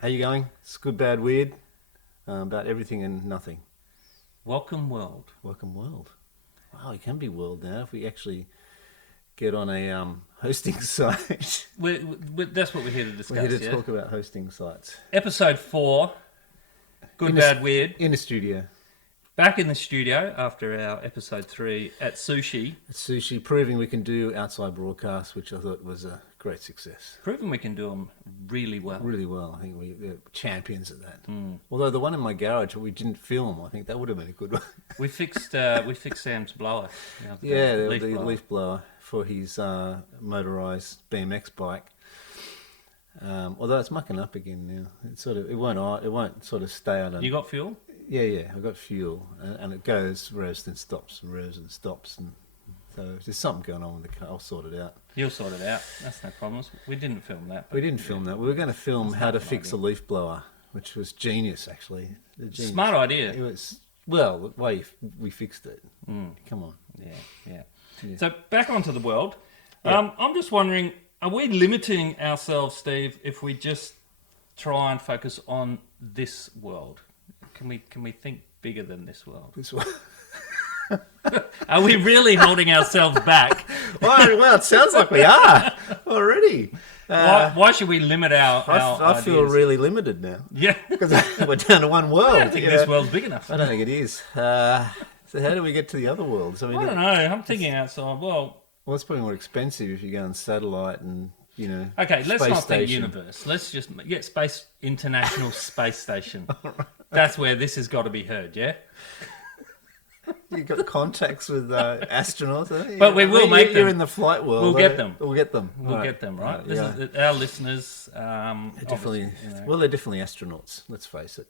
How you going? It's good, bad, weird, about everything and nothing. Welcome world. Welcome world. Wow, it can be world now if we actually get on a hosting site. That's what we're here to We're discuss, here to yeah? talk about hosting sites. Episode 4, Good, In the Bad, Weird. In the studio. Back in the studio after our episode 3 at Sushi. It's Sushi, proving we can do outside broadcasts, which I thought was a great success. Proving we can do them really well. Really well. I think we're champions at that. Although the one in my garage we didn't film, I think that would have been a good one. We fixed Sam's blower. Yeah, the leaf blower. leaf blower for his motorised BMX bike. Although it's mucking up again now, it won't sort of stay on. You got fuel? Yeah. I got fuel, and it goes, revs, then stops, and revs and stops, and so there's something going on with the car. I'll sort it out. You'll sort it out. That's no problems. We didn't film that. We didn't film that. We were going to film how to fix a idea. leaf blower, which was genius, actually. Genius. Smart idea. It was the way we fixed it. Come on. Yeah. Yeah. So back onto the world. Yeah. I'm just wondering, are we limiting ourselves, Steve, if we just try and focus on this world? Can we think bigger than this world? This one. Are we really holding ourselves back? Well, it sounds like we are already. Why should we limit our I feel ideas? really limited now Yeah. because we're down to one world. I don't think you this know. world's big enough. I don't think it is. So how do we get to the other worlds? I don't know. I'm thinking outside. Well, It's probably more expensive if you go on satellite and, okay, let's space not think station. universe. Let's just get International Space Station. That's where this has got to be heard, yeah? You've got contacts with astronauts. Haven't you? But we will make You're them. in the flight world. We'll get them. We'll get them. We'll get them, right? This yeah. is our listeners. They're definitely. obviously, Well, they're definitely astronauts. Let's face it.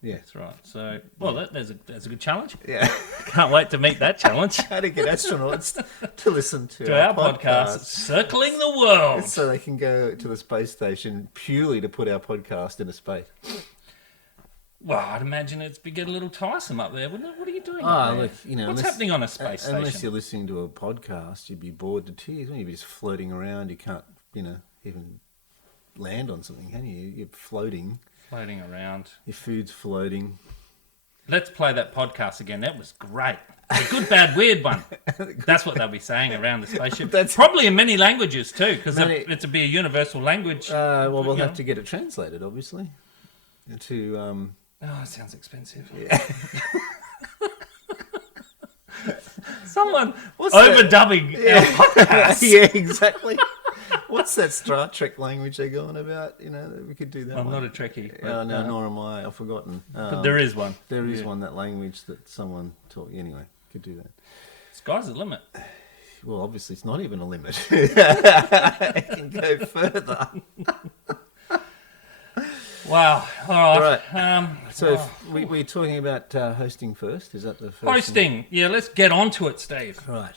Yeah. That's right. So, well, that's a good challenge. Yeah. Can't wait to meet that challenge. How to get astronauts to listen to To our podcast, Circling the World. so they can go to the space station purely to put our podcast into space. Well, I'd imagine it'd get a little tiresome up there, wouldn't it? What are you doing Oh, up there? look, What's unless- happening on a space Unless station? you're listening to a podcast, you'd be bored to tears. You'd be just floating around. You can't, even land on something, can you? You're floating. Floating around. Your food's floating. Let's play that podcast again. That was great. A good, bad, weird one. That's what they'll be saying around the spaceship. That's- Probably in many languages too, because Many- it's a be a universal language. Well, we'll you have know. to get it translated, obviously. To Oh, it sounds expensive. yeah. Someone What's that? overdubbing our podcast. Yeah, exactly. What's that Star Trek language they're going about? That we could do that. I'm one. not a Trekkie. But, Oh, no, nor am I. I've forgotten. but there is one. There is Yeah. one, that language that someone taught. Anyway, could do that. Sky's the limit. Well, obviously, it's not even a limit. It can go further. Wow. All right. So, wow. we're talking about hosting first. Is that the first Hosting. Yeah, let's get on to it, Steve. thing? Right.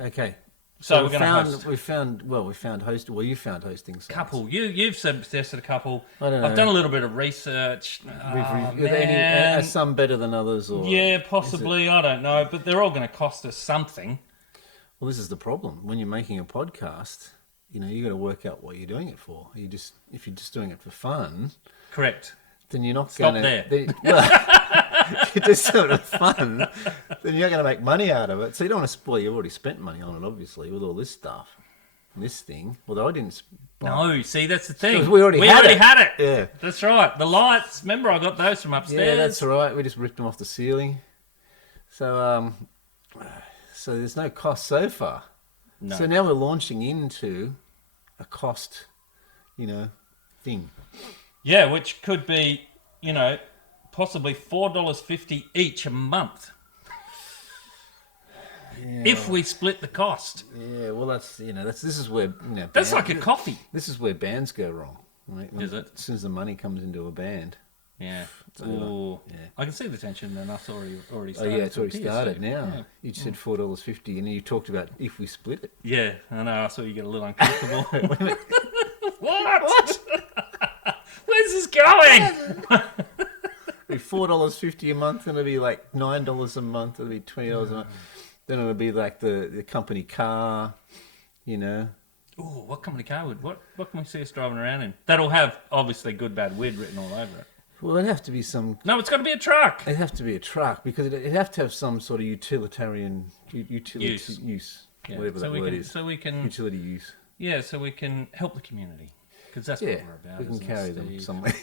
Okay. So we we're going to host. We found hosting. Well, you found hosting sites. Couple. You've suggested a couple. I don't know. I've done a little bit of research. Are Man. some better than others? Or Yeah, is it- possibly. I don't know, but they're all going to cost us something. Well, this is the problem. When you're making a podcast, you got to work out what you're doing it for. If you're just doing it for fun, Correct. then you're not Stop going there. to. If you're just doing it for fun, then you're not going to make money out of it. So you don't want to spoil. You've already spent money on it, obviously, with all this stuff, this thing. Although I didn't. No, see, that's the thing. Because we already had it. Yeah. That's right. The lights. Remember, I got those from upstairs. Yeah, that's right. We just ripped them off the ceiling. So, so there's no cost so far. No. So now we're launching into a cost, thing. Yeah, which could be, possibly $4.50 each a month. Yeah. If we split the cost. Yeah, well, this is where That's like a coffee. This is where bands go wrong, right? Is it? As soon as the money comes into a band. Yeah. over. Ooh. Yeah. I can see the tension then. That's already Oh started. yeah, it's already Here, started so- now. Yeah. You said $4.50, and then you talked about if we split it. Yeah, I know. I saw you get a little uncomfortable. What? Where's this going? It'd be $4.50 a month, and it'd be like $9 a month. It'd be $20 a month. Then it'd be like the company car, Oh, what company car would? What can we see us driving around in? That'll have obviously good, bad, weird written all over it. Well, it'd have to be some. No, it's got to be a truck. It'd have to be a truck because it'd have to have some sort of utilitarian Use. Yeah, Yeah, whatever that word is. So we can. Utility use. Yeah, so we can help the community because that's what we're about. We can isn't carry it, them Steve? somewhere,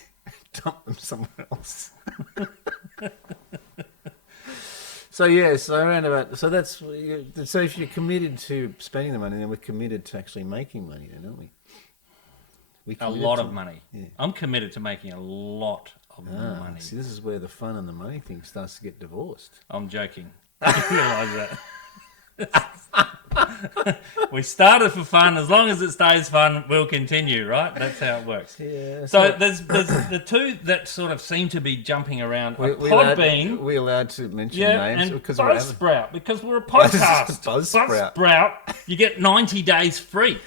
dump them somewhere else. So around about. So that's. So if you're committed to spending the money, then we're committed to actually making money, then, aren't we? A lot of money. Yeah. I'm committed to making a lot of money. See, this is where the fun and the money thing starts to get divorced. I'm joking. You realise that. We started for fun. As long as it stays fun, we'll continue, right? That's how it works. Yeah. So there's the two that sort of seem to be jumping around. Podbean. We're allowed to mention names and because Buzzsprout, because we're a podcast. Buzzsprout. You get 90 days free.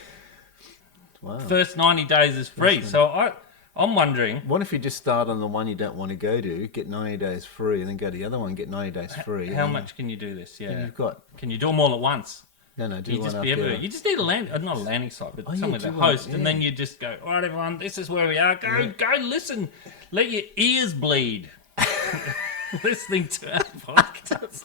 Wow. First 90 days is free. So I'm wondering... What if you just start on the one you don't want to go to, get 90 days free, and then go to the other one, get 90 days free? How much can you do this? Yeah. You've got... Can you do them all at once? No, do you one just after be the everywhere. other. You just need not a landing site, but somewhere to host, and then you just go, all right, everyone, this is where we are. Go listen. Let your ears bleed. Listening to our podcast.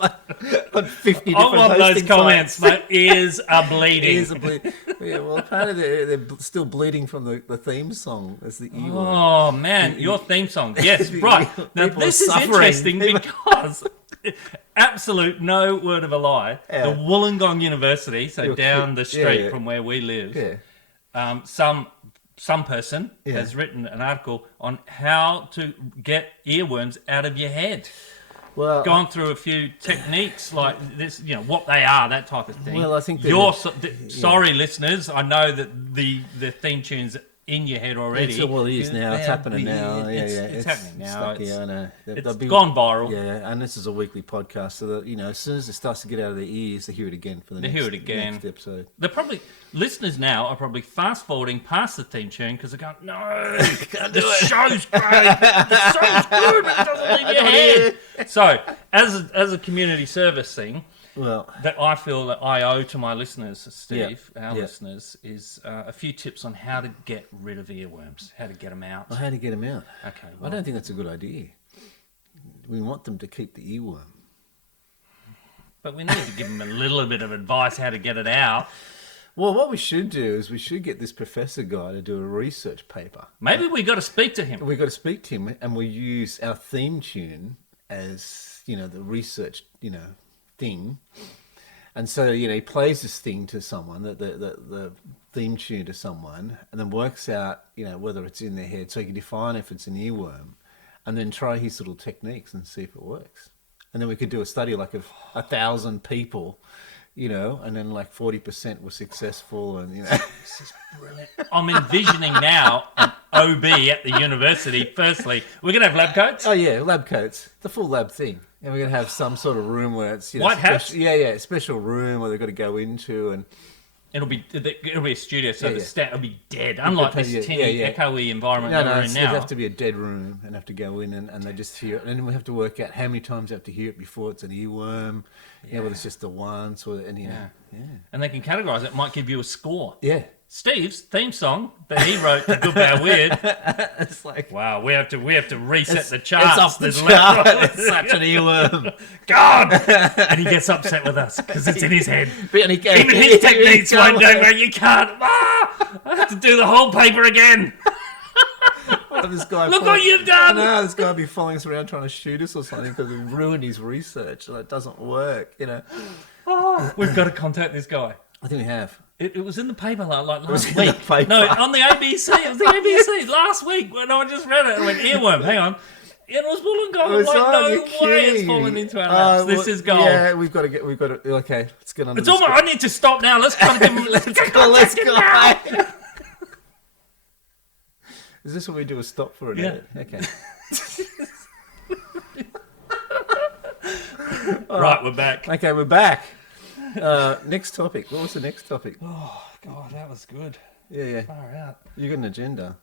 On 50 I want those comments. My ears are bleeding. Ears are bleeding. Yeah, well, apparently they're still bleeding from the theme song as the E word. Oh, man, your theme song. Yes, right. Now, this is interesting because... Absolute no word of a lie. Yeah. The Wollongong University, so down the street from where we live, some person has written an article on how to get earworms out of your head. Well, Gone through a few techniques like this, what they are, that type of thing. Well, I think sorry, listeners. I know that the theme tune's in your head already. It is now. It's happening now. It's happening now. I know. It's gone viral. Yeah, and this is a weekly podcast, so that as soon as it starts to get out of their ears, they hear it again for the next episode. They're probably listeners now are probably fast forwarding past the theme tune because they're going, no, the show's great, the show's good, but it doesn't leave your head. So, as a community service thing. Well, that I feel that I owe to my listeners, Steve, our listeners, is a few tips on how to get rid of earworms, how to get them out. How to get them out? Okay. I don't think that's a good idea. We want them to keep the earworm. But we need to give them a little bit of advice how to get it out. Well, what we should do is we should get this professor guy to do a research paper. Maybe we got to speak to him. We've got to speak to him, and we'll use our theme tune as, the research, thing. And so, he plays this thing to someone, the theme tune to someone, and then works out, whether it's in their head, so he can define if it's an earworm, and then try his little techniques and see if it works. And then we could do a study like of 1,000 people, and then like 40% were successful, and This is brilliant. I'm envisioning now an OB at the university. Firstly, we're going to have lab coats. Oh yeah, lab coats. The full lab thing. And we're going to have some sort of room where it's white hats. Yeah, special room where they've got to go into, and it'll be a studio, so it'll be dead. Unlike this tinny, echoey environment that we're in now. It'd have to be a dead room and have to go in and they just hear it, and then we have to work out how many times they have to hear it before it's an earworm. Whether it's just the once or and they can categorise it. Might give you a score. Yeah. Steve's theme song that he wrote to Good Bad Weird. It's like, wow, we have to reset the charts. It's off the chart. It's such an earworm. God, and he gets upset with us because it's in his head. Even his techniques won't do. But you can't. I have to do the whole paper again. This guy Look what you've done! No, this guy will be following us around trying to shoot us or something because we've ruined his research and it doesn't work. We've got to contact this guy. I think we have. It was in the paper like last week. No, on the ABC. It was the ABC last week when I just read it. I went, earworm, hang on. It was Wollongong. No way it's fallen into our laps. This is gold. Yeah, we've got to, okay, let's get on. It's almost, I need to stop now. Let's come to him. Let's go. Now. Is this what we do a stop for it? Yeah. Okay. Right, we're back. Okay, we're back. Next topic. What was the next topic? Oh, God, that was good. Yeah. Far out. You got an agenda.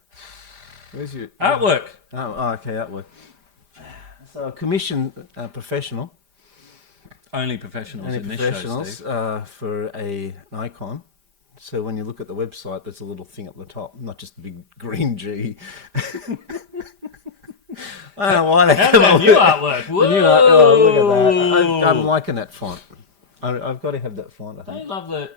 Where's your... Artwork. Oh, okay, artwork. So, commission professional. Only professionals in this show, Steve. For an icon. So when you look at the website, there's a little thing at the top, not just a big green G. I don't know why they How's come that up new with artwork? Whoa! the new art. Oh, look at that! I'm liking that font. I've got to have that font. I Don't think. you love the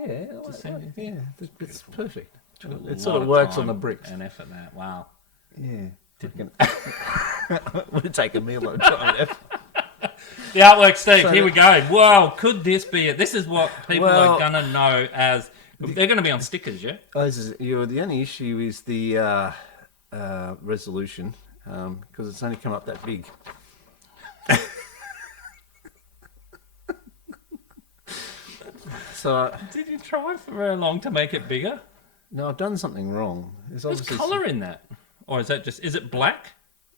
Yeah, send yeah, it's perfect. took a It sort lot of works on time the bricks. and effort? That wow. Yeah. Would take a meal on time and effort. The artwork, Steve. So here we go. Wow, could this be it? This is what people Well- are gonna know as. They're gonna be on stickers, yeah. Oh, the only issue is the resolution because it's only come up that big. So Did you try for very long to make it bigger? no, I've done something wrong. There's There's obviously colour in that, or is that just? Is it black,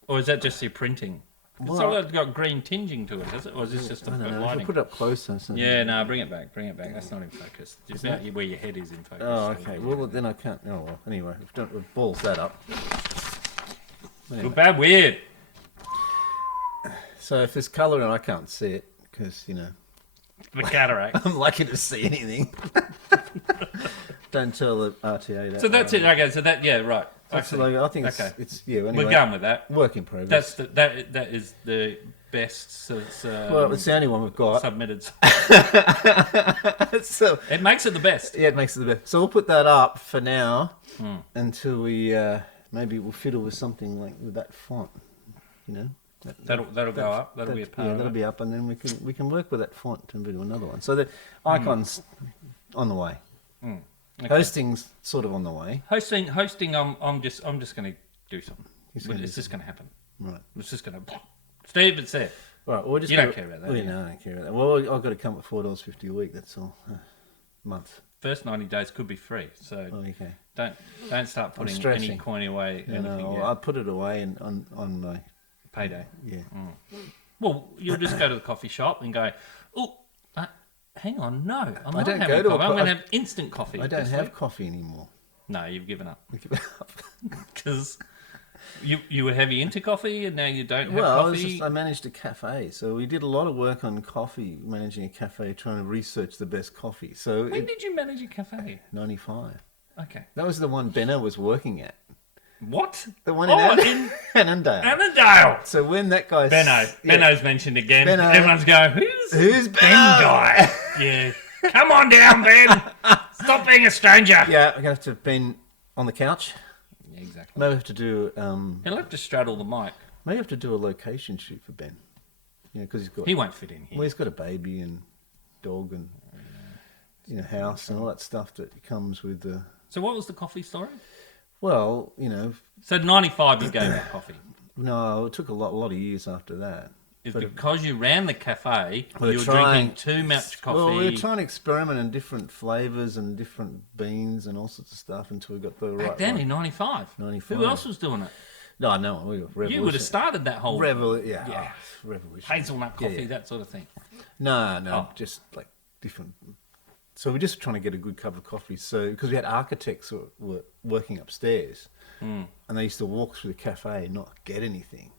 or is that just your printing? It's Well- all got green tinging to it, has it? Or is this just a I don't know. If I lighting? put it up closer. So Yeah, no, bring it back. Bring it back. That's not in focus. Just about where your head is in focus. Oh, So- okay. Well, then I can't. Oh, well. Anyway, we've balls that up. Good, bad, weird. So if there's colour in, I can't see it because The cataract. I'm lucky to see anything. Don't tell the RTA that. So that's it. Okay. So that. Yeah. Right. That's the Okay. logo. I think it's Okay. anyway. We're going with that. Work in progress. That is the best. Well, it's the only one we've got. submitted. So It makes it the best. yeah, it makes it the best. So we'll put that up for now until we maybe we'll fiddle with something like with that font. That'll go up. That'll be a part. Yeah, of that'll it. be up, and then we can work with that font and do another one. So the icons on the way. Okay. Hosting's sort of on the way. Hosting. I'm just going to do something. gonna do It's just going to happen. Right. It's just going to. Steve, it's there. Right. Well, You don't care about that, Well, do you? no, I don't care about that. Well, I've got to come at $4.50 a week. That's all. Month. First 90 days could be free, so Oh, okay. don't start putting any stressing. coin away. You Anything know, yet. I put it away on my Payday. yeah. Well, you'll just go to the coffee shop and go, oh, hang on, no, I'm not don't having go to a coffee. I'm co- going to have instant coffee. I don't this have week." coffee anymore. No, you've given up I give it up. because you were heavy into coffee and now you don't have Well, coffee. I managed a cafe, so we did a lot of work on coffee, managing a cafe, trying to research the best coffee. So When did you manage a cafe? 95. Okay. That was the one Benno was working at. What? The one in in Annandale. Annandale. So when that guy Benno's mentioned again. Benno. Everyone's going, who's Ben Benno? guy? Yeah. Come on down, Ben. Stop being a stranger. Yeah, we're gonna have to have been on the couch. Yeah, exactly. Maybe have to do He'll have to straddle the mic. maybe have to do a location shoot for Ben. Because he's got He won't fit in here. well, he's got a baby and dog and house and all that stuff that comes with the. So what was the coffee story? Well, So 95 you gave up coffee. no, it took a lot of years after that. It's because you ran the cafe, We're you were trying- drinking too much coffee. Well, we were trying to experiment in different flavors and different beans and all sorts of stuff until we got the right Back then one. in 95. 95. Who else was doing it? No, no, we were You would have started that whole revolution. Yeah. Revolution. hazelnut coffee, Yeah. that sort of thing. No, Oh. just like different. So we're just trying to get a good cup of coffee. So because we had architects who were working upstairs, and they used to walk through the cafe and not get anything.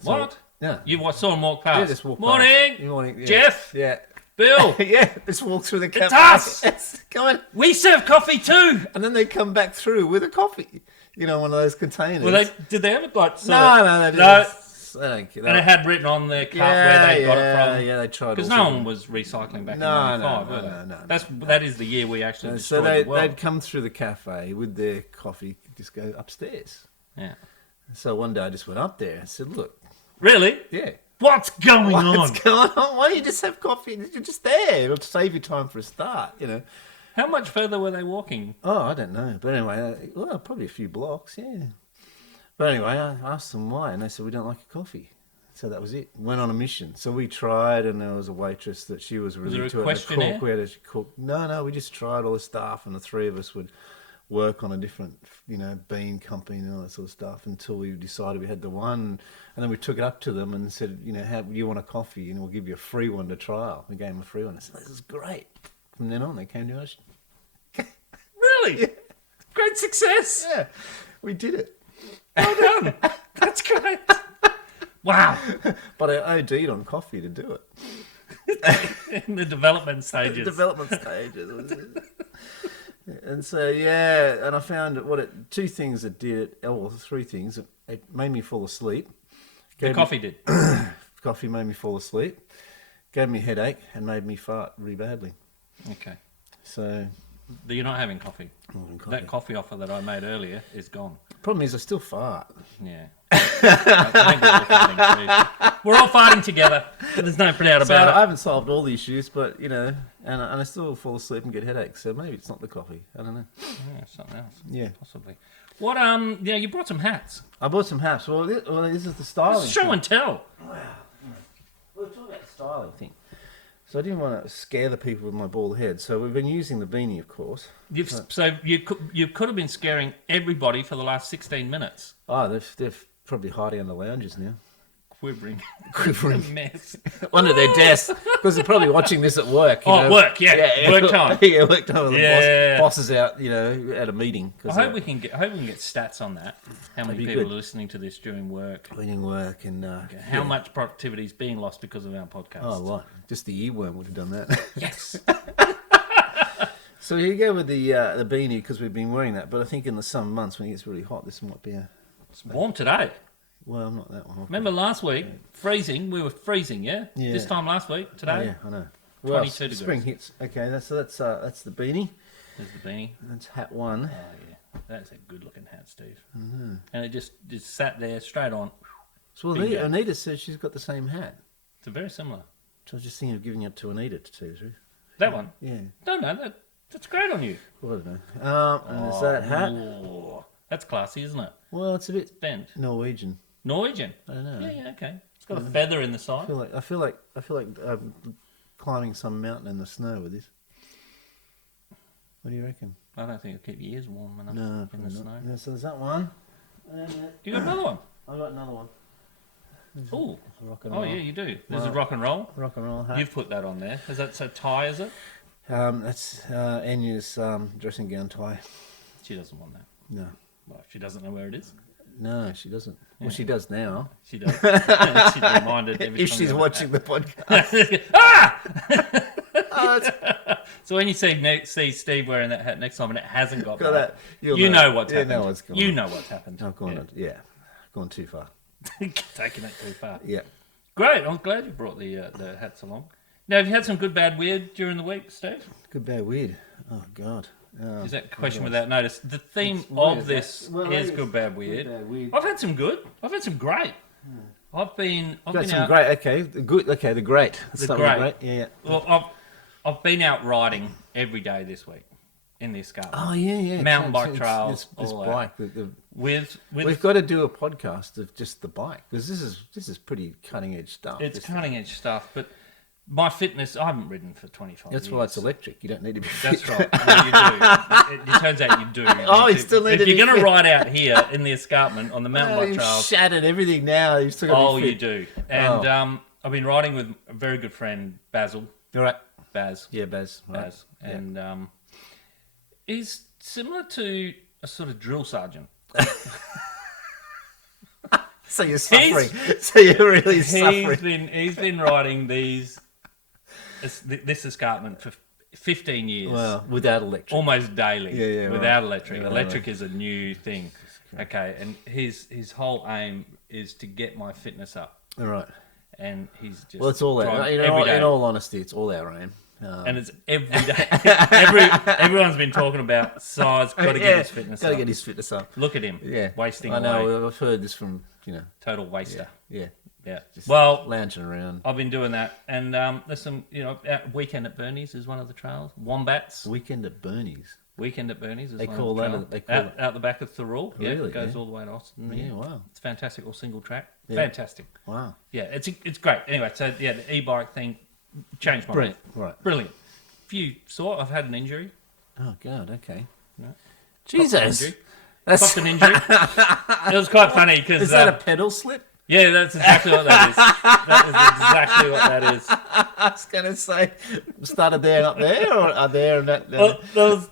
So, What? Yeah. You saw him walk past. Yeah, just walk Morning, past. Morning, yeah. Jeff, Yeah. Bill. Yeah, just walk through the cafe. It's us! Yes, come on. We serve coffee too. And then they come back through with a coffee. One of those containers. Well, did they have it like? No, they don't care. And it had written on their cup where they got it from. Yeah, they tried. Because all no sorts one was recycling back No, in no, 95, no, were no, they? no, That is the year we actually So destroyed the world. they'd come through the cafe with their coffee, just go upstairs. Yeah. So one day I just went up there and said, "Look, Really? yeah, What's going on? what's going on? Why don't you just have coffee? You're just there. It'll save you time for a start, How much further were they walking? Oh, I don't know, but anyway, well, probably a few blocks, yeah. But anyway, I asked them why, and they said we don't like your coffee. So that was it. Went on a mission. So we tried, and there was a waitress that she was really there a to it. questionnaire? We had to cook. No, we just tried all the stuff, and the three of us would work on a different, bean company and all that sort of stuff until we decided we had the one. And then we took it up to them and said, how do you want a coffee? And we'll give you a free one to trial. We gave them a free one. I said, this is great. From then on, they came to us. Really? Yeah. Great success. Yeah, we did it. Well done. That's great. Wow. But I OD'd on coffee to do it. In the development stages. Development stages. And so, yeah, and I found two things that did it, or three things. It made me fall asleep. The coffee did. Coffee made me fall asleep, gave me a headache, and made me fart really badly. Okay. So... You're not having coffee. That coffee offer that I made earlier is gone. Problem is, I still fart. Yeah. I think we're all farting together. There's no doubt about it. I haven't solved all the issues, but, and I still fall asleep and get headaches. So maybe it's not the coffee. I don't know. Yeah, something else. Yeah. Possibly. What, you brought some hats. I bought some hats. Well, this is the styling. Show and tell. Wow. We're talking about the styling thing. So I didn't want to scare the people with my bald head. So we've been using the beanie, of course. So you could have been scaring everybody for the last 16 minutes. Oh, they're probably hiding on the lounges now. Quivering. Mess. Under their desks. Because they're probably watching this at work. Work, yeah. Work time. Yeah, work time. Yeah. The boss is out, at a meeting. I hope we can get stats on that. How many people good. are listening to this during work? Doing work and... How much productivity is being lost because of our podcast? Oh, what? Just the earworm would have done that. Yes. So here you go with the beanie, because we've been wearing that. But I think in the summer months when it gets really hot, this might be a... It's warm today. Well, not that one. Remember last week, freezing? We were freezing, yeah? Yeah. This time last week, today? Oh, yeah, I know. 22 degrees. Spring hits. Okay, that's the beanie. There's the beanie. That's hat one. Oh, yeah. That's a good-looking hat, Steve. Mm-hmm. And it just sat there straight on. So Anita says she's got the same hat. It's very similar. So I was just thinking of giving it to Anita to tell you the truth. That one? Yeah. No, that's great on you. Well, I don't know. And there's that hat. Ooh, that's classy, isn't it? Well, it's a bit bent. Norwegian. Norwegian? I don't know. Yeah, okay. It's got a feather in the side. I feel like climbing some mountain in the snow with this. What do you reckon? I don't think it'll keep your ears warm enough in the snow. Yeah, so there's that one. You got another one? I've got another one. Oh, rock and roll. Yeah, you do. There's a rock and roll. Rock and roll hat. You've put that on there. Is that so tie? Is it? That's Anya's dressing gown tie. She doesn't want that. No. Well, she doesn't know where it is. No, she doesn't. Yeah. Well, she does now. She does. She's reminded every if time she's watching the podcast. So when you see Steve wearing that hat next time and it hasn't got that, you know what's happened. Know what's going you on. know what's happened. I've gone too far. Taking it too far. Yeah. Great. I'm glad you brought the hats along. Now, have you had some good, bad, weird during the week, Steve? Good, bad, weird. Oh, God. Is that a question without notice? The theme of this is good, bad, weird. Good, bad, weird. I've had some good. I've had some great. I've been some great. Okay, good. Okay, the great. The great. Yeah. Well, I've been out riding every day this week in the escarpment. Oh yeah. Mountain bike trails. This bike. We've got to do a podcast of just the bike because this is pretty cutting edge stuff. It's cutting edge stuff, but. My fitness, I haven't ridden for 25 years. That's why it's electric. You don't need to be fit. That's right. No, you do. It turns out you do. You still need to be If you're going to ride out here in the escarpment on the mountain bike trails. You've shattered everything now. You've still got to be fit. You do. And I've been riding with a very good friend, Basil. All right. Baz. Yeah, Baz. Right. Baz. And he's similar to a sort of drill sergeant. So you're suffering. So you're really suffering. He's been riding this escarpment for 15 years. Well, without electric. Almost daily. Yeah, without electric. Yeah, electric is a new thing. Okay, and his whole aim is to get my fitness up. All right. And he's just... Well, it's all our... In all honesty, it's all our aim. And it's every day. Everyone's been talking about size. Got to get his fitness up. Got to get his fitness up. Look at him. Yeah. Wasting I know. away. I've heard this from, Total waster. Yeah. Just lounging around. I've been doing that. And there's some, Weekend at Bernie's is one of the trails. Wombats. Weekend at Bernie's. Weekend at Bernie's is they one call of the trails. Out the back of Thurrool. Really? Yeah, it goes all the way to Austin. Yeah, wow. It's fantastic. All single track. Yeah. Fantastic. Wow. Yeah, it's great. Anyway, so the e-bike thing changed my life. Right. Brilliant. If you saw, I've had an injury. Oh, God, okay. No. Jesus. That's an injury. It was quite funny because... Is that a pedal slip? Yeah, that's exactly what that is. That is exactly what that is. I was going to say, started there and up there, or are there and that? Well, there was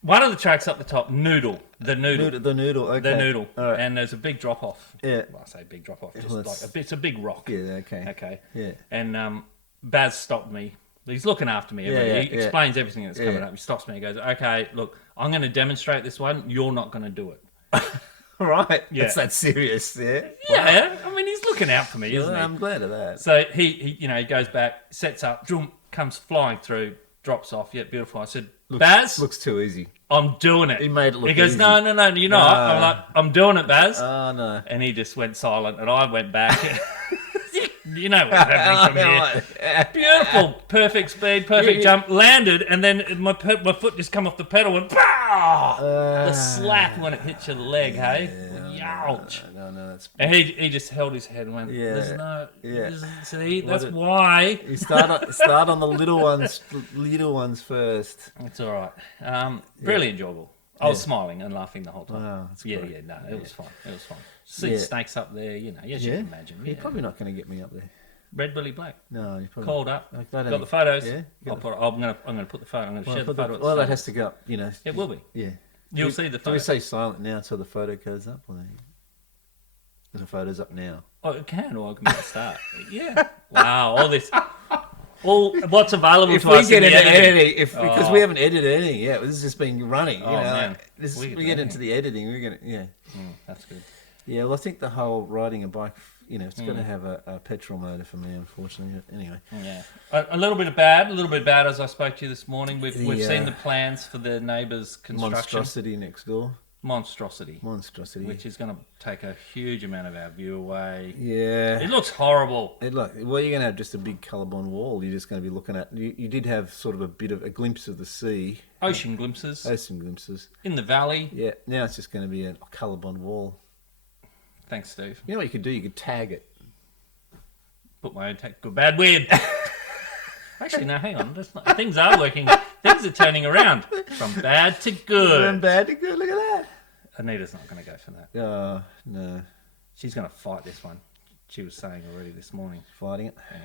one of the tracks up the top, Noodle. The Noodle. The Noodle, okay. The Noodle. All right. And there's a big drop-off. Yeah. Well, I say big drop-off, just it's a big rock. Yeah, okay. Okay. Yeah. And Baz stopped me He's looking after me. He explains everything that's coming up. He stops me and goes, okay, look, I'm going to demonstrate this one. You're not going to do it. Right. Yeah. It's that serious, yeah? Yeah. I mean, he's looking out for me, isn't he? I'm glad of that. So he goes back, sets up, comes flying through, drops off. Yeah, beautiful. I said, Baz, Looks too easy. I'm doing it. He made it look He goes, easy. no, you're not. I'm like, I'm doing it, Baz. Oh, no. And he just went silent, and I went back. You know what's happening from here. Beautiful, perfect speed, perfect jump, landed, and then my foot just come off the pedal and pow! The slap when it hits your leg, hey? Ouch. No, that's... And he just held his head and went, see, that's why. You start on the little ones first. It's all right. Really enjoyable. I was smiling and laughing the whole time. Wow, that's great. It was fun. It was fun. See snakes up there, as you can imagine. You're probably not going to get me up there. Red Billy Black. No, you probably Called up. Got the photos. Yeah. I'm gonna put the photo. I'm gonna share the photo. Well, that has to go up. It will be. Yeah. You'll see the photo. Do we say silent now so the photo goes up, or the photo's up now? Oh, it can, or it can be a start. Yeah. Wow. All what's available to us in the editing. Because we haven't edited anything yet. This has just been running. Man. We get into the editing. We're gonna That's good. Yeah. Well, I think the whole riding a bike, it's going to have a petrol motor for me, unfortunately. Anyway. Yeah. A little bit bad. As I spoke to you this morning, we've seen the plans for the neighbour's construction. Monstrosity next door. Monstrosity. Which is going to take a huge amount of our view away. Yeah. It looks horrible. You're going to have just a big colourblind wall. You're just going to be looking at... You did have sort of a glimpse of the sea. Ocean glimpses. In the valley. Yeah. Now it's just going to be a colourblind wall. Thanks, Steve. You know what you could do? You could tag it. Put my own tag. Good, bad, weird. Actually, no, hang on. Things are working. Things are turning around. From bad to good. From bad to good. Look at that. Anita's not going to go for that. No. She's going to fight this one. She was saying already this morning. Fighting it? Yeah.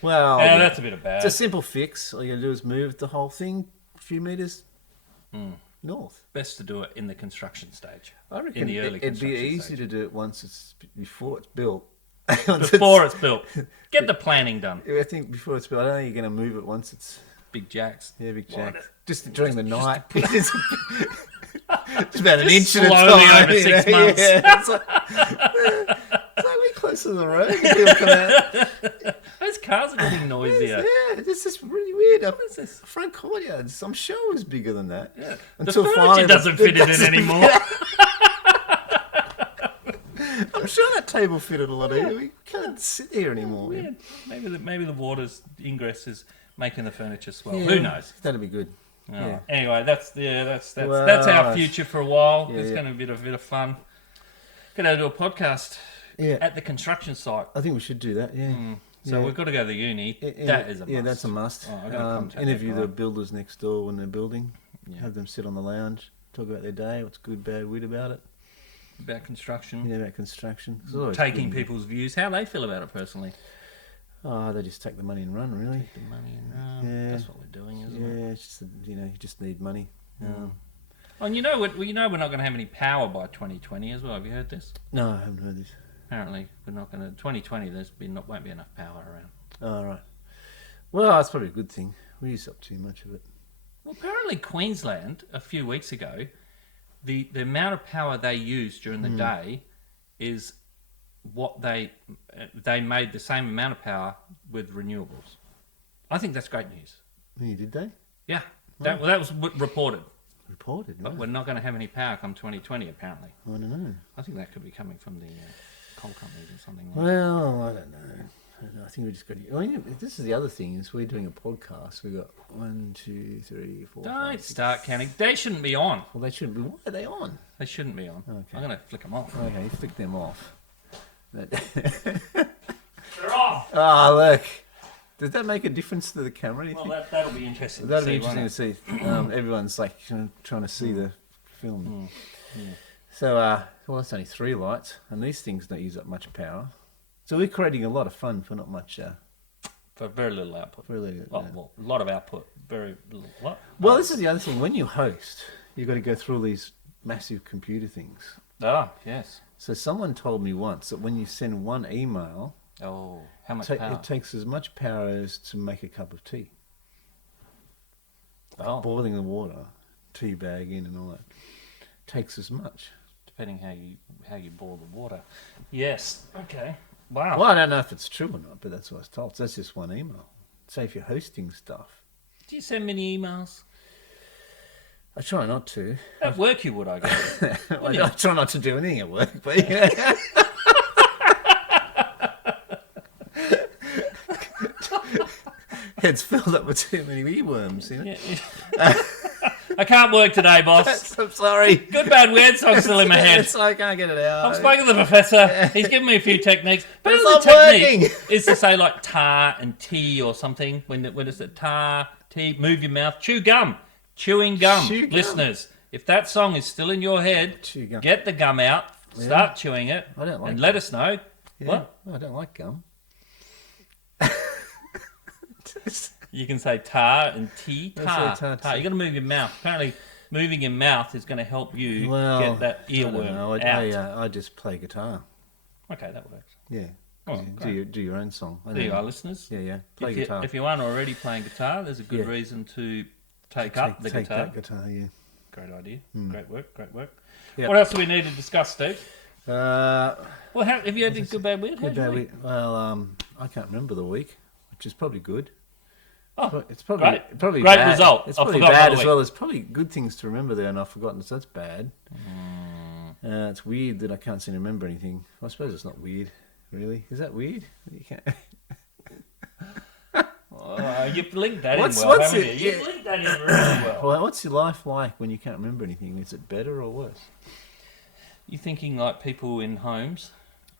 Well... Yeah, that's a bit of bad. It's a simple fix. All you got to do is move the whole thing a few metres north. Best to do it in the construction stage. I reckon in the early it'd be easy stage. to do it before it's built. Before it's built. Get the planning done. I think before it's built. I don't think you're going to move it once it's... Big jacks. Yeah, big jacks. Just during the night. Just about an inch at a slowly time. over 6 months. Yeah, it's like we're close to the road. People come out. Those cars are getting noisier. Yeah, this is really weird. What is this? Front courtyard. I'm sure it was bigger than that. Yeah. Until the furniture doesn't fit in it anymore. I'm sure that table fitted a lot of We can't sit here anymore. Yeah. Maybe the water's ingress is making the furniture swell. Yeah. Who knows? That'd be good. Oh. Yeah. Anyway, that's our future for a while. It's going to be a bit of fun. Gonna do a podcast at the construction site. I think we should do that. Yeah. So we've got to go to the uni. That is a must. Yeah, that's a must. Interview the builders next door when they're building. Yeah. Have them sit on the lounge, talk about their day, what's good, bad, weird about it. About construction. Yeah, about construction. Taking people's views, how they feel about it personally. Oh, they just take the money and run, really. Take the money and run. Yeah. That's what we're doing, isn't it? Yeah, it's just you just need money. And you know we're not going to have any power by 2020 as well. Have you heard this? No, I haven't heard this. Apparently, we're not going to. 2020, won't be enough power around. Oh, right. Well, that's probably a good thing. We use up too much of it. Well, apparently Queensland a few weeks ago, the amount of power they use during the day is what they made the same amount of power with renewables. I think that's great news. Yeah, did they? Yeah, that was reported. Reported, but we're not going to have any power come 2020. Apparently, I don't know. I think that could be coming from the coal companies or something. Well, I don't know. I think we just got to... this is the other thing, is we're doing a podcast. We've got 1, 2, 3, 4, Don't 5, 6. start counting. They shouldn't be on. Well, they shouldn't be. Why are they on? They shouldn't be on. Okay. I'm going to flick them off. Okay, you flick them off. They're off! Oh, look. Does that make a difference to the camera? Well, that'll be interesting. That'll be interesting to see. Everyone's like trying to see the film. Yeah. So, well, that's only 3 lights, and these things don't use up much power. So we're creating a lot of fun for not much. For very little output. Well, a lot of output. Very little. What? Well, this is the other thing. When you host, you've got to go through all these massive computer things. Ah, yes. So someone told me once that when you send one email, how much power? It takes as much power as to make a cup of tea. Oh, boiling the water, tea bag in and all that. Takes as much. depending how you boil the water. Yes. Okay. Wow. Well, I don't know if it's true or not, but that's what I was told. So that's just one email. Say if you're hosting stuff. Do you send many emails? I try not to. At work you would, I guess. I try not to do anything at work, but yeah. It's filled up with too many earworms, you know? Yeah. I can't work today, boss. I'm sorry. Good, bad, weird song's still in my head. I can't get it out. I've spoken to the professor. He's given me a few techniques. But it's the not technique working. is to say like tar and tea or something. When it's a tar, tea, move your mouth, chew gum. Chewing gum. Chew gum. Listeners, if that song is still in your head, Chew gum. get the gum out, start chewing it, I don't like and gum. let us know. Yeah. What? I don't like gum. You can say tar and tea. Let's Tar. say tar. You got to move your mouth. Apparently, moving your mouth is going to help you get that I don't earworm know. out. I just play guitar. Okay, that works. Yeah. Oh, Do your own song. There you are, listeners. Yeah. Play If guitar. if you aren't already playing guitar, there's a good Yeah. reason to take up the take guitar. that guitar, yeah. Great idea. Great work. Yep. What else do we need to discuss, Steve? Uh, Well, have you had a good bad weird? Good bad week. Well, I can't remember the week, which is probably good. Oh, It's probably great. probably Great bad. result. It's I probably forgot bad about as the well. There's probably good things to remember there, and I've forgotten. So that's bad. It's weird that I can't seem to remember anything. I suppose it's not weird, really. Is that weird? You can't. You've linked that What's in well, it? haven't you? You've linked that in really well. Well, what's your life like when you can't remember anything? Is it better or worse? You thinking like people in homes?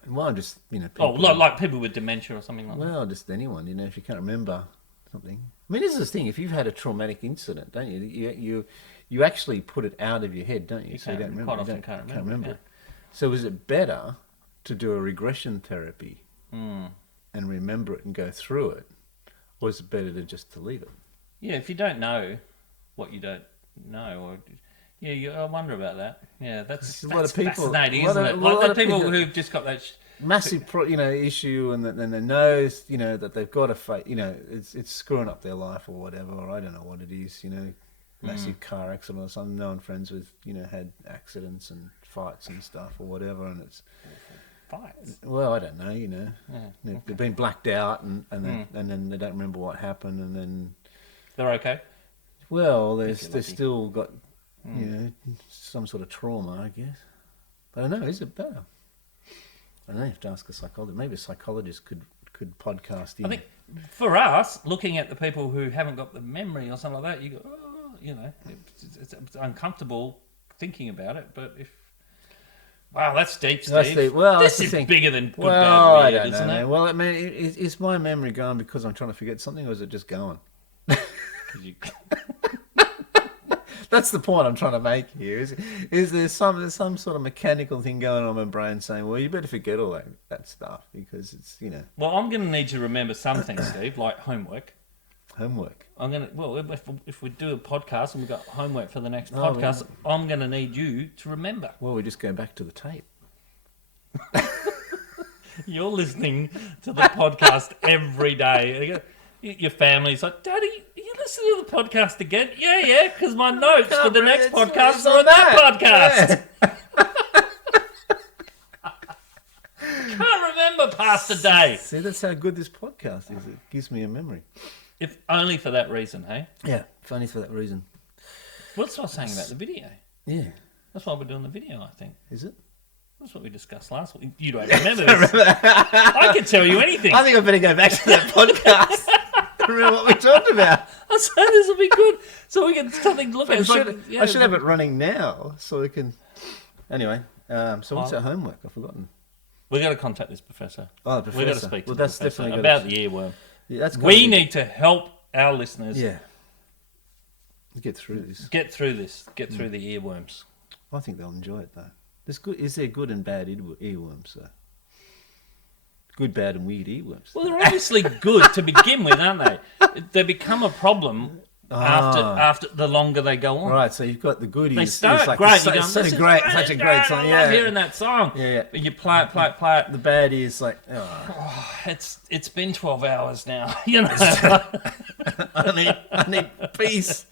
Well, just Oh, people, like people with dementia or something like that. well, just anyone. If you can't remember something. I mean, this is the thing. If you've had a traumatic incident, don't you? You actually put it out of your head, don't you? You so you can't- don't remember. quite You often don't- can't remember, it. So is it better to do a regression therapy Mm. and remember it and go through it, or is it better to leave it? Yeah, if you don't know what you don't know, or I wonder about that. Yeah, that's A lot of people- fascinating, a lot isn't of- it? a lot Like the of people people- who've just got that. Massive, issue, and then they know, that they've got to fight. It's screwing up their life or whatever. Or I don't know what it is. Massive car accident or something. Known friends with had accidents and fights and stuff or whatever, and it's. Fights. Well, I don't know, Yeah, they've been blacked out and then they don't remember what happened, and then, They're okay. well, If they've you're lucky. still got, some sort of trauma, I guess. I don't know, is it better? I don't know, you have to ask a psychologist. Maybe a psychologist could podcast in. I think for us, looking at the people who haven't got the memory or something like that, you go, it's uncomfortable thinking about it. But wow, that's deep, Steve. That's the- well, this that's the is thing. bigger than good, Well, I bad, weird, don't isn't know. it? Well, I mean, is my memory going because I'm trying to forget something, or is it just going? 'Cause you- That's the point I'm trying to make here. Is there some sort of mechanical thing going on in my brain saying, well, you better forget all that stuff because it's Well, I'm going to need to remember some things, Steve, like homework. homework. I'm going to if we do a podcast and we've got homework for the next Oh, podcast, I'm going to need you to remember. Well, we just go back to the tape. You're listening to the podcast every day. Your family's like, Daddy, are you listening to the podcast again? Yeah, because my notes for the next podcast it's are on on that that. podcast. Can't remember past a day. See, that's how good this podcast is. It gives me a memory. If only for that reason, hey? Yeah, funny for that reason. Well, that's what I was saying about the video. Yeah, That's why we're doing the video, I think. is it? That's what we discussed last week. You don't remember this. I can tell you anything. I think I better go back to that podcast. Remember what we talked about? I said this will be good. So we can something to look at. I It's should, like, yeah, I should have it running now so we can. Anyway, so what's Oh. our homework? I've forgotten. We've got to contact this professor. Oh, the professor. We've got to speak to Well, the that's professor definitely about gotta- the earworm. Yeah, that's gotta We be- need to help our listeners Yeah. Get through this. get through this, get through the earworms. I think they'll enjoy it though. Is there good and bad earworms though? Good, bad, and weird earworms. Well, they're obviously good to begin with, aren't they? They become a problem after the longer they go on. Right, so you've got the goodies. They start It's like great. It's You're going, such "This a is great, great, such a it's great great, song. I Yeah, love hearing that song. Yeah. But you play it. The bad is like, oh, It's been 12 hours now. You know. I need peace.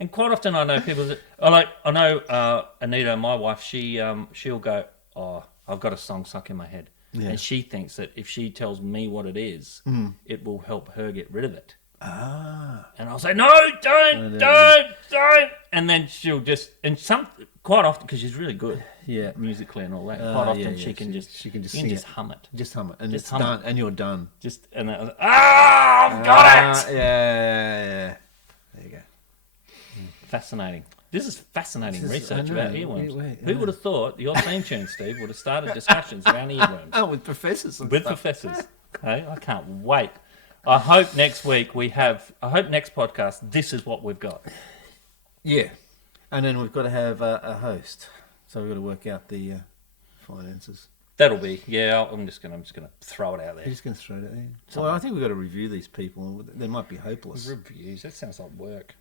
And quite often I know people that, I know Anita, my wife, she'll go, oh, I've got a song stuck in my head. Yeah. And she thinks that if she tells me what it is, it will help her get rid of it. Ah. And I'll say, no, don't. And then she'll just, quite often, because she's really good musically and all that, quite often she can just sing it. hum it. Just hum it. And Just it's hum done. And you're done. And then, I've got it! Yeah. There you go. Fascinating. This is fascinating research I know. about earworms. Wait, Who would have thought your theme tune, Steve, would have started discussions around earworms? Oh, with professors and With stuff. professors. Hey, I can't wait. I hope next podcast, this is what we've got. Yeah. And then we've got to have a host. So we've got to work out the finances. That'll be, I'm just gonna throw it out there. You're just going to throw it in. So I think we've got to review these people. They might be hopeless. Reviews, that sounds like work.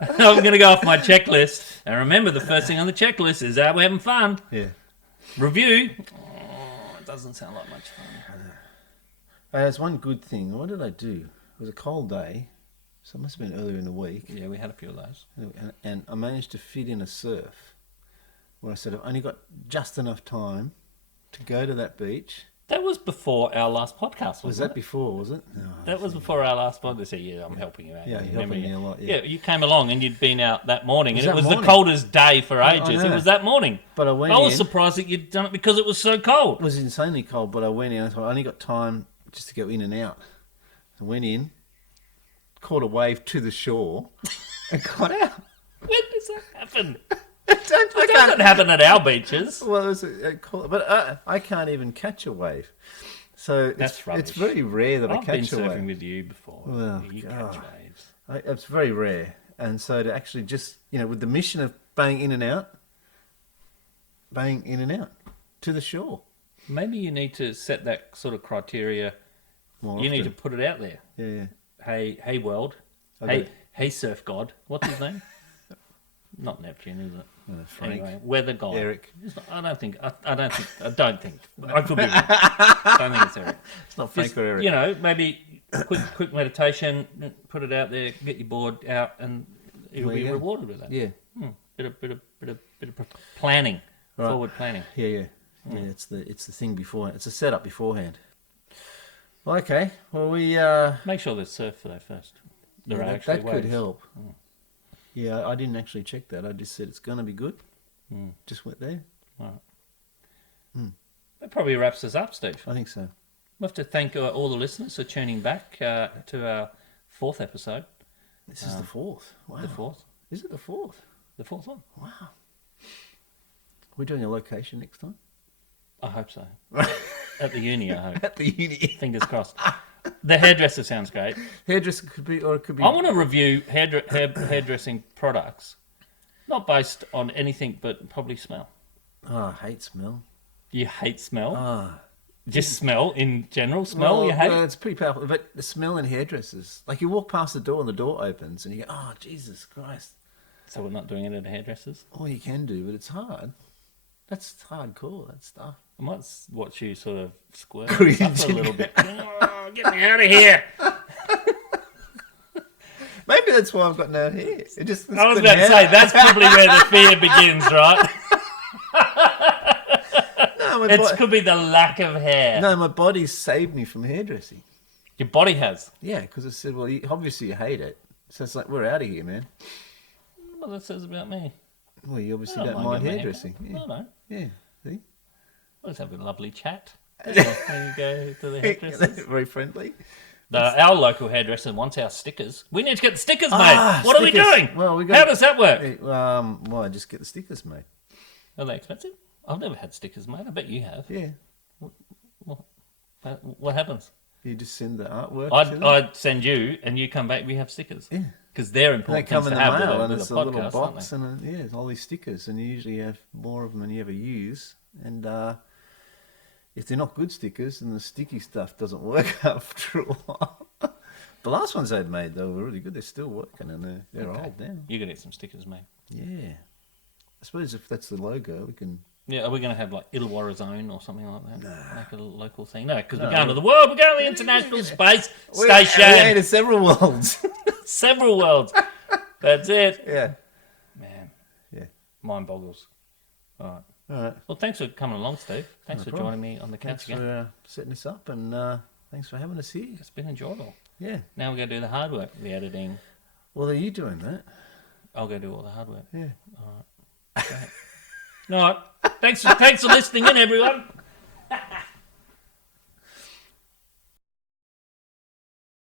I'm going to go off my checklist. And remember, the first thing on the checklist is we're having fun. Yeah. Review. Oh, it doesn't sound like much fun. There's one good thing. What did I do? It was a cold day. So it must have been earlier in the week. Yeah, we had a few of those. And I managed to fit in a surf where I said I've only got just enough time to go to that beach. That was before our last podcast, Was that before, was it? No, That was before our last podcast. I'm helping you out. Yeah, you're Remember helping me a lot. Yeah. you came along and you'd been out that morning, and it was morning? the coldest day for I ages. know. It was that morning. But I went was in. surprised that you'd done it because it was so cold. It was insanely cold, but I went in. I thought I only got time just to go in and out. I went in, caught a wave to the shore, and got out. When does that happen? It doesn't happen at our beaches. Well, it was but I can't even catch a wave. So it's very rare that I I've been catch a surfing wave. with you before. Well, you God. catch waves. It's very rare. And so to actually just, with the mission of bang in and out to the shore. Maybe you need to set that sort of criteria. More You need often. to put it out there. Yeah. Hey world. Hey surf god. What's his name? Not Neptune, is it? Frank. Anyway, weather god. Eric. I don't think. I could be wrong. I don't think it's Eric. It's not Frank or Eric. Maybe quick meditation. Put it out there. Get your board out, and you'll There be you go. rewarded with that. Yeah. Bit of planning. Right. Forward planning. Yeah. It's the thing beforehand. It's a setup beforehand. Well, okay. Well, we Make sure there's surf there first. that could waves. help. Yeah, I didn't actually check that. I just said it's going to be good. Just went there. Right. That probably wraps us up, Steve. I think so. We have to thank all the listeners for tuning back to our fourth episode. This is the fourth. Wow. The fourth. Is it the fourth? The fourth one. Wow. We're doing a location next time? I hope so. At the uni, I hope. At the uni. Fingers crossed. The hairdresser sounds great. Hairdresser could be, or it could be... I want to review hairdressing products, not based on anything but probably smell. Oh, I hate smell. You hate smell? Ah. Just smell in general? Smell you hate? Well, it's pretty powerful. But the smell in hairdressers, like you walk past the door and the door opens and you go, oh, Jesus Christ. So we're not doing it at hairdressers? All you can do, but it's hard. That's hardcore, that stuff. I might watch you sort of squirt Cringe. a little bit. Oh, get me out of here. Maybe that's why I've got no hair. I was about to say, that's probably where the fear begins, right? No, It could be the lack of hair. No, my body's saved me from hairdressing. Your body has. Yeah, because it said, well, obviously you hate it. So it's like, we're out of here, man. What that says about me. Well, you obviously I don't mind getting my hairdressing. hair Yeah. cut. No. Yeah, see? Let's have a lovely chat. When you go to the hairdressers. Very friendly. Our local hairdresser wants our stickers. We need to get the stickers made. Ah, What are we stickers. doing? Well, How does that work? Well, I just get the stickers made. Are they expensive? I've never had stickers made. I bet you have. Yeah. What happens? You just send the artwork to them. I'd send you, and you come back. We have stickers. Yeah. Because they're They important come things in to the have mail, with and a it's a podcast, little aren't box, they? and all these stickers, and you usually have more of them than you ever use. And if they're not good stickers, then the sticky stuff doesn't work after a while. The last ones I'd made, though, were really good. They're still working, and they're Okay. old now. You're going to get some stickers made. Yeah. I suppose if that's the logo, we can Yeah, are we going to have like Illawarra Zone or something like that? Like a local thing? No, because we're going to the world. We're going to the International Space Station. We're going to several worlds. Several worlds. That's it. Yeah. Man. Yeah. Mind boggles. All right. All right. Well, thanks for coming along, Steve. Thanks for joining me on the couch Thanks again. for setting this up, and thanks for having us here. It's been enjoyable. Yeah. Now we're going to do the hard work, the editing. Well, are you doing that? I'll go do all the hard work. Yeah. All right. Thanks for listening in, everyone.